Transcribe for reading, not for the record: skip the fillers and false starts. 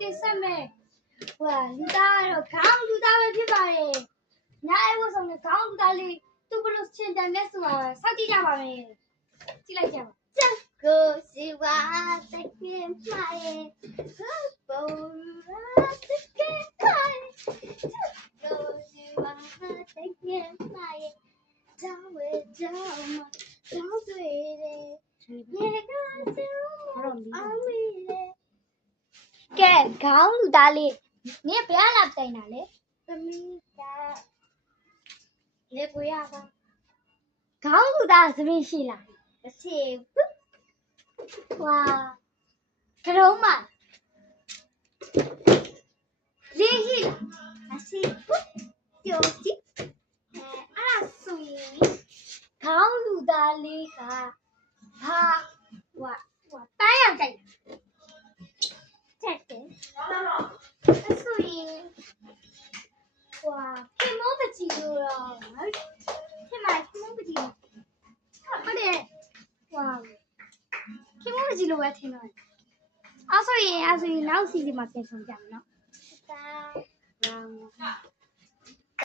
တင်ဆက်မယ်ဟိုလူသားတော့ခေါင်းလူသားပဲဖြစ်ပါတယ်ညာအဲ့ဝတ်ဆောင်နဲ့ခေါင်းလူသားလေးသူ့ဘလို့ချင်းတန်နဲ့ဆိုတာစောင့်ကြည့်ကြပါမယ်ကြည့်လိုက်ကြပါချက်ကိုစီဝါတကယ်မှားရဲ့ဘောရာတကယ်မှားရဲ့ချက်ကိုစီဝါတကယ်မှားရဲ့ကြောင်းဝဲကြောင်းမကြောင်းတွေတဲ့ရေကကြောင်းအမီတဲ့ကဲခေါင်းလူသားလေးနင်ဘယ်လာတိုင်တာလဲသမီးကလေကိုရပါခေါင်းလူသားသမီးရှိလားမရှိဘူးဝါကရုံးမလေးရှိလားမရှိဘူးကြောက်ကြည့်အဲ့ဒါဆိုရင်ခေါင်းလူသားလေးကဟာဝါပန်းရောင်ကြိုက်ချက်တယ်အဲ့ဆိုရင်ဝါခင်မောပကြီးလို့တော့ခင်မခင်မောပကြီးဟုတ်တယ်ဝါခင်မောပကြီးလို့ပဲထင်တော့အဲ့ဆိုရင်နောက်စီစဉ်မှာပြန်ဆောင်ကြမယ်နော်